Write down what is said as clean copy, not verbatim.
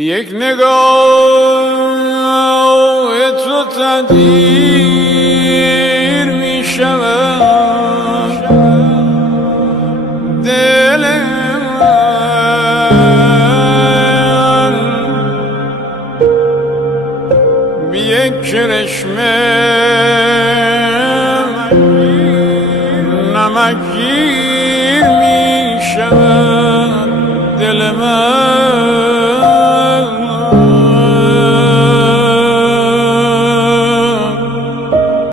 بی یک نگاه تو تدبیر می شود دل من، بی یک کرشمه نمکگیر می شود.